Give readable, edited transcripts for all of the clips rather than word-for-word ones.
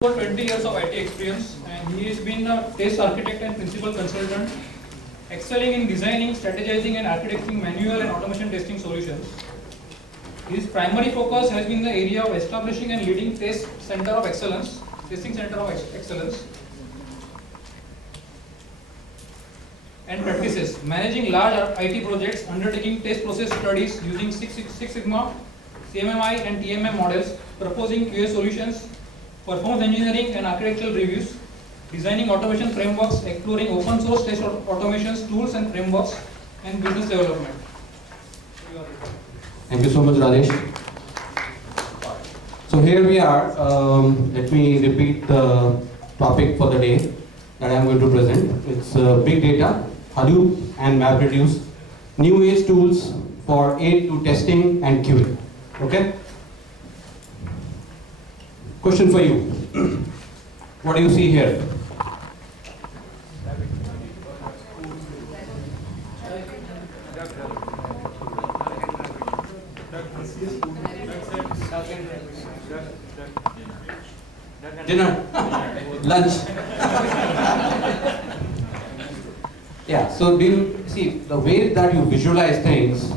over 20 years of IT experience, and he has been a test architect and principal consultant, excelling in designing, strategizing and architecting manual and automation testing solutions. His primary focus has been the area of establishing and leading testing center of excellence, and practices, managing large IT projects, undertaking test process studies using Six Sigma, CMMI and TMM models, proposing QA solutions, performance engineering and architectural reviews, designing automation frameworks, exploring open source test automations, tools and frameworks, and business development. Thank you so much, Rajesh. So here we are. Let me repeat the topic for the day that I am going to present. It's Big Data, Hadoop and MapReduce, new age tools for aid to testing and QA. Okay? Question for you. What do you see here? Dinner, lunch. Yeah, so do you see the way that you visualize things,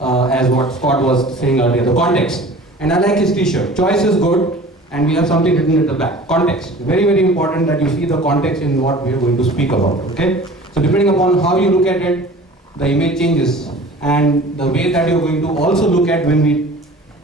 as what Scott was saying earlier, the context. And I like his t-shirt. Choice is good, and we have something written at the back. Context. Very, very important that you see the context in what we are going to speak about. Okay? So depending upon how you look at it, the image changes. And the way that you're going to also look at when we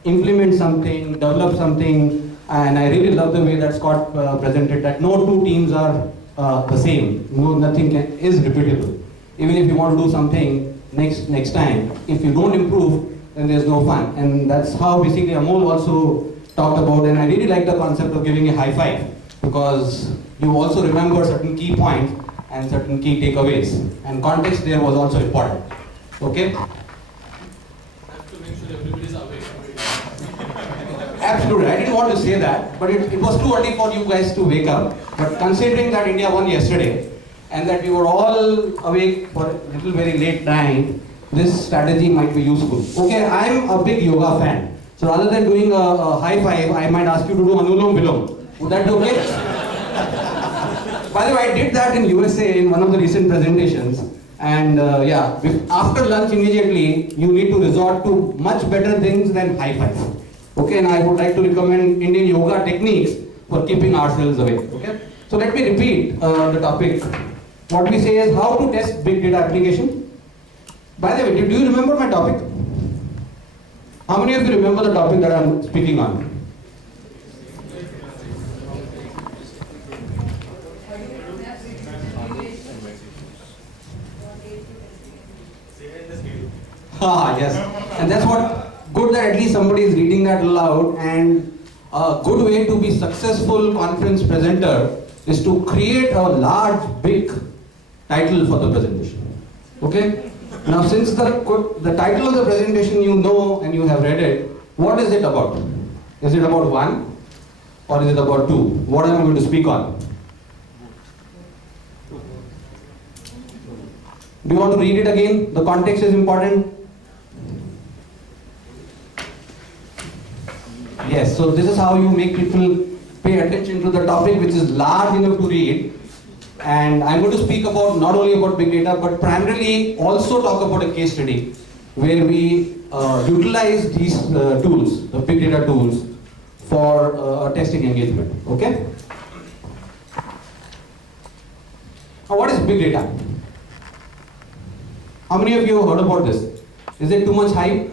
implement something, develop something, and I really love the way that Scott presented that no two teams are the same. No, nothing is repeatable. Even if you want to do something next time, if you don't improve, then there's no fun. And that's how basically Amol also talked about, and I really like the concept of giving a high five, because you also remember certain key points and certain key takeaways. And context there was also important. Okay? Absolutely, I didn't want to say that, but it was too early for you guys to wake up. But considering that India won yesterday, and that we were all awake for a little very late time, this strategy might be useful. Okay, I'm a big yoga fan. So rather than doing a high five, I might ask you to do Anulom Vilom. Would that be okay? By the way, I did that in USA in one of the recent presentations. And yeah, after lunch immediately, you need to resort to much better things than high five. Okay, and I would like to recommend Indian yoga techniques for keeping ourselves awake. Okay, so let me repeat the topic. What we say is how to test big data application. By the way, do you remember my topic? How many of you remember the topic that I'm speaking on? Ah, yes, and that's what. Good that at least somebody is reading that aloud, and a good way to be successful conference presenter is to create a large, big title for the presentation. Okay? Now since the title of the presentation you know and you have read it, what is it about? Is it about one or is it about two? What am I going to speak on? Do you want to read it again? The context is important. Yes, so this is how you make people pay attention to the topic, which is large enough to read. And I'm going to speak about not only about big data, but primarily also talk about a case study where we utilize these tools, the big data tools, for testing engagement. Okay? Now, what is big data? How many of you have heard about this? Is it too much hype?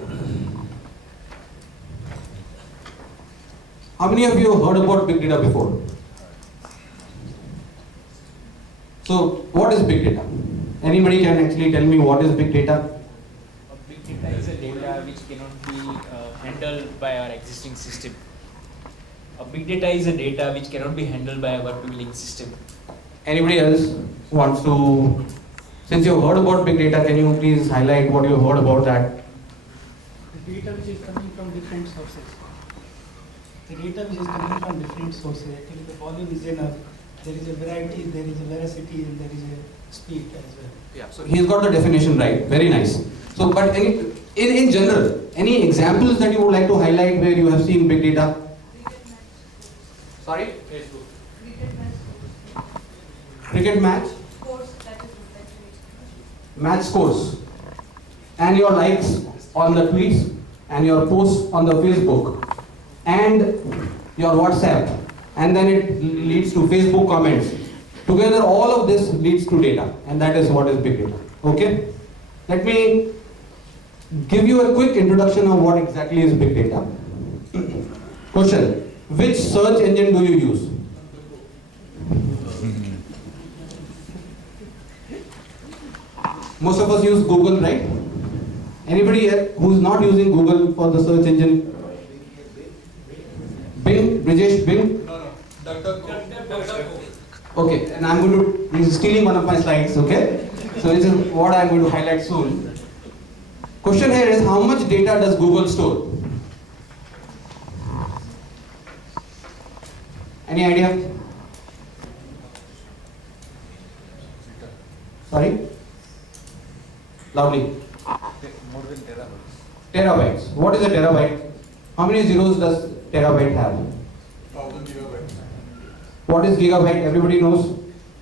How many of you have heard about big data before? So, what is big data? Anybody can actually tell me what is big data? Big data is a data which cannot be handled by our existing system. A big data is a data which cannot be handled by our tooling system. Anybody else wants to? Since you have heard about big data, can you please highlight what you have heard about that? The data which is coming from different sources. The data which is coming from different sources, actually the volume is enough. There is a variety, there is a veracity, and there is a speed as well. Yeah, so he's got the definition right. Very nice. So, but in general, any examples that you would like to highlight where you have seen big data? Sorry? Cricket match? Match scores. And your likes on the tweets, and your posts on the Facebook, and your WhatsApp, and then it leads to Facebook comments. Together, all of this leads to data, and that is what is big data. Okay? Let me give you a quick introduction of what exactly is big data. Question: which search engine do you use? Most of us use Google, right? Anybody here who's not using Google for the search engine? Bing? Brijesh, Bing? Okay, and I'm going to, he's stealing one of my slides, okay? So this is what I'm going to highlight soon. Question here is, how much data does Google store? Any idea? Sorry? Loudly. More than terabytes. Terabytes. What is a terabyte? How many zeros does terabyte have? 1000 gigabytes. What is gigabyte? Everybody knows.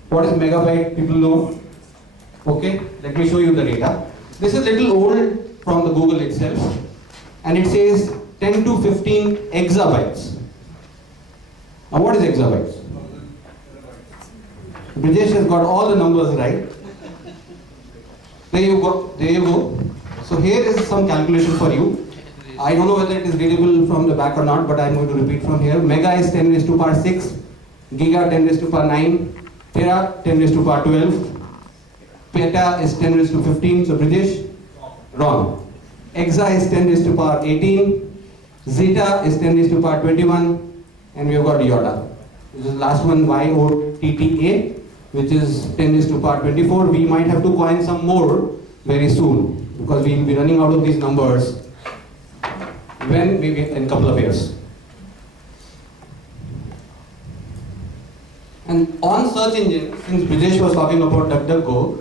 What is megabyte? People know. Okay, let me show you the data. This is a little old from the Google itself, and it says 10 to 15 exabytes. Now what is exabytes? 1000 terabytes. Brijesh has got all the numbers right. There you go. There you go. So here is some calculation for you. I don't know whether it is readable from the back or not, but I'm going to repeat from here. Mega is 10 raised to power 6, giga 10 raised to power 9, tera 10 raised to power 12, peta is 10 raised to 15. So Brijesh, wrong. Exa is 10 raised to power 18, zeta is 10 raised to power 21, and we have got iota. This is the last one, YOTTA, which is 10 raised to power 24. We might have to coin some more very soon, because we will be running out of these numbers when we get in a couple of years. And on search engine, since Brijesh was talking about DuckDuckGo,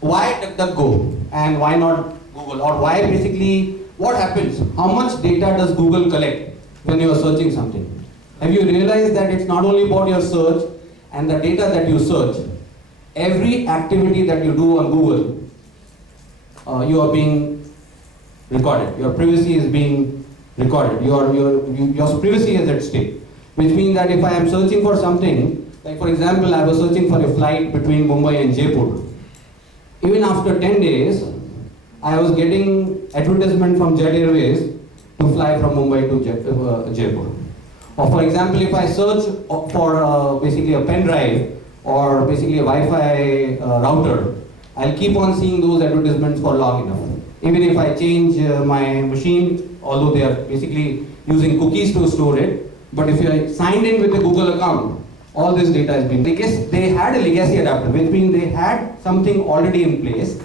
why DuckDuckGo and why not Google? Or why basically, what happens? How much data does Google collect when you are searching something? Have you realized that it's not only about your search and the data that you search? Every activity that you do on Google, you are being recorded. Your privacy is being recorded. Your privacy is at stake. Which means that if I am searching for something, like for example, I was searching for a flight between Mumbai and Jaipur. Even after 10 days, I was getting advertisement from Jet Airways to fly from Mumbai to Jaipur. Or for example, if I search for basically a pen drive or basically a Wi-Fi router, I'll keep on seeing those advertisements for long enough. Even if I change my machine, although they are basically using cookies to store it, but if you are signed in with a Google account, all this data has been. They had a legacy adapter, which means they had something already in place,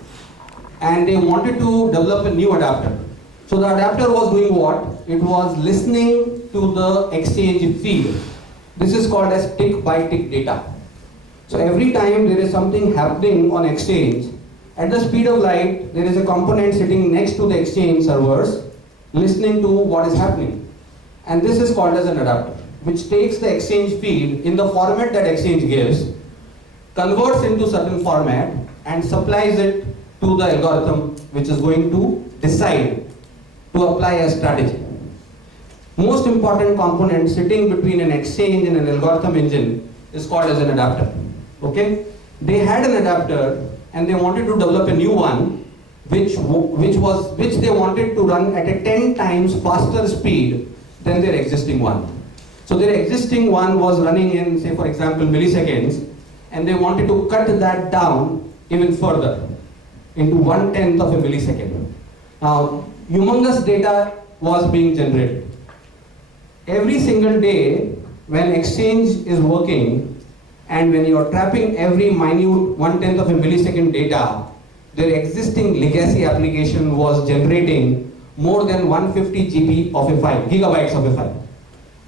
and they wanted to develop a new adapter. So the adapter was doing what? It was listening to the exchange feed. This is called as tick-by-tick data. So every time there is something happening on exchange, at the speed of light, there is a component sitting next to the exchange servers, listening to what is happening. And this is called as an adapter, which takes the exchange feed in the format that exchange gives, converts into certain format, and supplies it to the algorithm, which is going to decide to apply a strategy. Most important component sitting between an exchange and an algorithm engine is called as an adapter. Okay? They had an adapter and they wanted to develop a new one which they wanted to run at a 10 times faster speed than their existing one. So their existing one was running in, say for example, milliseconds, and they wanted to cut that down even further into 1/10 of a millisecond. Now, humongous data was being generated. Every single day when exchange is working and when you are trapping every minute 1/10 of a millisecond data, their existing legacy application was generating more than 150 GB of a file, gigabytes of a file.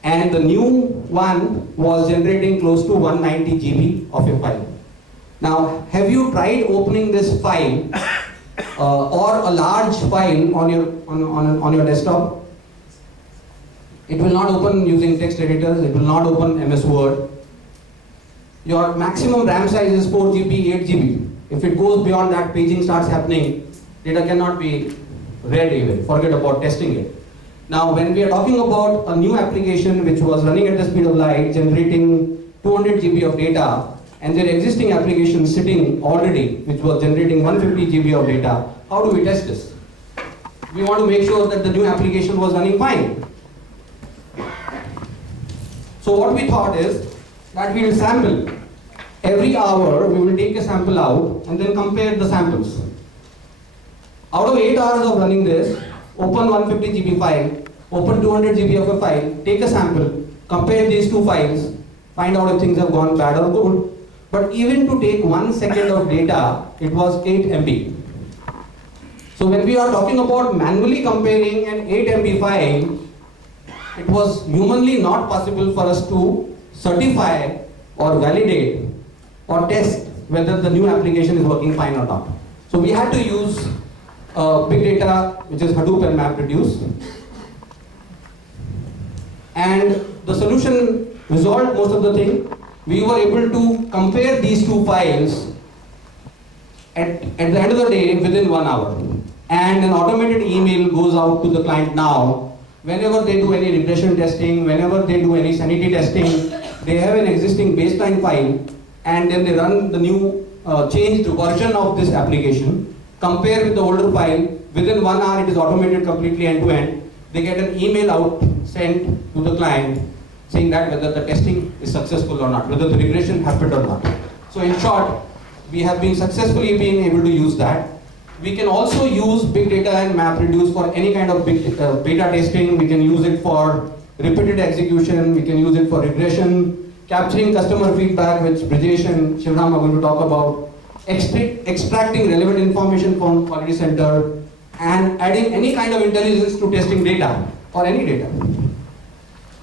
And the new one was generating close to 190 GB of a file. Now, have you tried opening this file or a large file on your desktop? It will not open using text editors, it will not open MS Word. Your maximum RAM size is 4 GB, 8 GB. If it goes beyond that, paging starts happening, data cannot be read even, forget about testing it. Now when we are talking about a new application which was running at the speed of light, generating 200 GB of data, and their existing application sitting already, which was generating 150 GB of data, how do we test this? We want to make sure that the new application was running fine. So what we thought is that we will sample. Every hour we will take a sample out and then compare the samples. Out of 8 hours of running this, open 150 GB file, open 200 GB of a file, take a sample, compare these two files, find out if things have gone bad or good. But even to take 1 second of data, it was 8 MB. So when we are talking about manually comparing an 8 MB file, it was humanly not possible for us to certify or validate or test whether the new application is working fine or not. So we had to use big data, which is Hadoop and MapReduce. And the solution resolved most of the thing. We were able to compare these two files at the end of the day within 1 hour. And an automated email goes out to the client now. Whenever they do any regression testing, whenever they do any sanity testing, they have an existing baseline file and then they run the new changed version of this application, compare with the older file. Within 1 hour it is automated completely end to end. They get an email out sent to the client saying that whether the testing is successful or not, whether the regression happened or not. So in short, we have been successfully being able to use that. We can also use big data and MapReduce for any kind of beta testing. We can use it for repeated execution. We can use it for regression, capturing customer feedback, which Brijesh and Shivram are going to talk about, extracting relevant information from quality center, and adding any kind of intelligence to testing data or any data.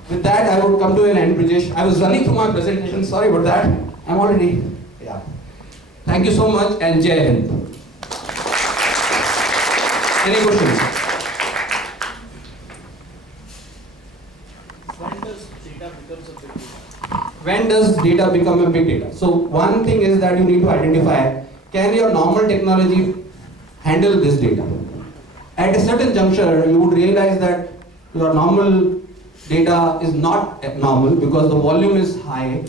With that, I would come to an end, Brijesh. I was running through my presentation. Sorry about that. I'm already, yeah. Thank you so much and Jai Hind. Any questions? When does data become a big data? So one thing is that you need to identify, can your normal technology handle this data? At a certain juncture, you would realize that your normal data is not normal because the volume is high,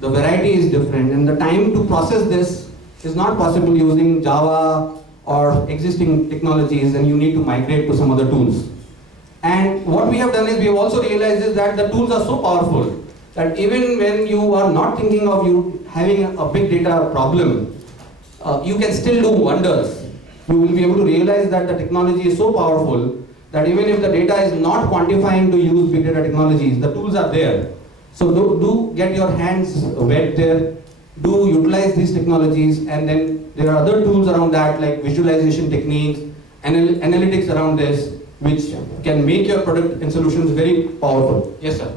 the variety is different, and the time to process this is not possible using Java or existing technologies, and you need to migrate to some other tools. And what we have done is we have also realized is that the tools are so powerful that even when you are not thinking of you having a big data problem, you can still do wonders. You will be able to realize that the technology is so powerful that even if the data is not quantifying to use big data technologies, the tools are there. So do get your hands wet there, do utilize these technologies, and then there are other tools around that like visualization techniques, analytics around this, which can make your product and solutions very powerful. Yes, sir.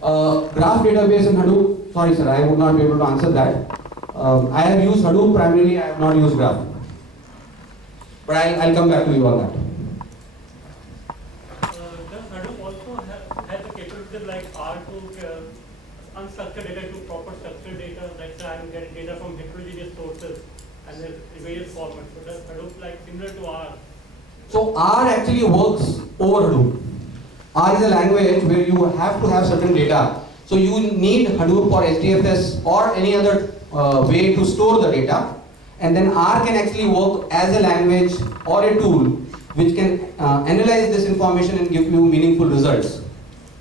Graph database in Hadoop, sorry sir, I would not be able to answer that. I have used Hadoop primarily, I have not used Graph. But I'll come back to you on that. Does Hadoop also have the capability like R to unstructured data to proper structured data? Let's say I'm getting data from heterogeneous sources and then various formats. So does Hadoop like similar to R? So R actually works over Hadoop. R is a language where you have to have certain data. So you need Hadoop or HDFS or any other way to store the data. And then R can actually work as a language or a tool which can analyze this information and give you meaningful results.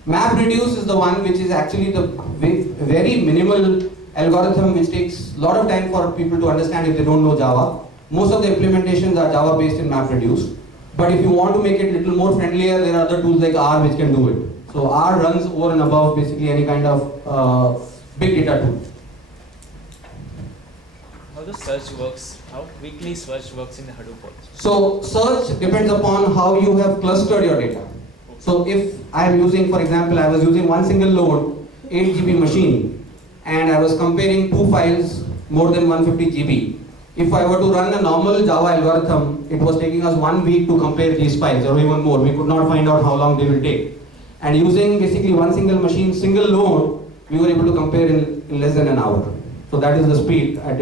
MapReduce is the one which is actually the very minimal algorithm which takes a lot of time for people to understand if they don't know Java. Most of the implementations are Java based in MapReduce. But if you want to make it a little more friendlier, there are other tools like R which can do it. So R runs over and above basically any kind of big data tool. How the search works, how quickly search works in the Hadoop also? So search depends upon how you have clustered your data. So if I am using, for example, I was using one single node, 8 GB machine, and I was comparing two files more than 150 GB. If I were to run a normal Java algorithm, it was taking us 1 week to compare these files, or even more. We could not find out how long they will take. And using basically one single machine, single node, we were able to compare in less than an hour. So that is the speed at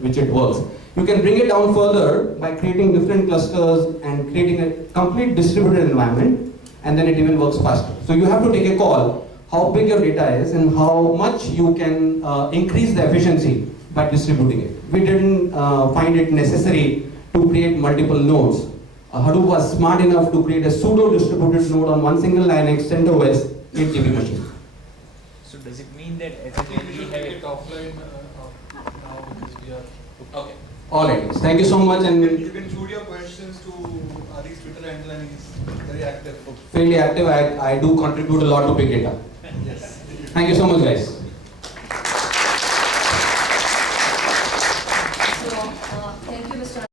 which it works. You can bring it down further by creating different clusters and creating a complete distributed environment, and then it even works faster. So you have to take a call how big your data is and how much you can increase the efficiency by distributing it. We didn't find it necessary to create multiple nodes. Hadoop was smart enough to create a pseudo-distributed node on one single Linux CentOS 8 GB machine. So does it mean that as a We should have take it offline now because we are. Okay. Alright, thank you so much, and You can shoot your questions to Adi's Twitter handle, and he's very active. fairly active. I do contribute a lot to big data. Yes. Thank you so much, guys.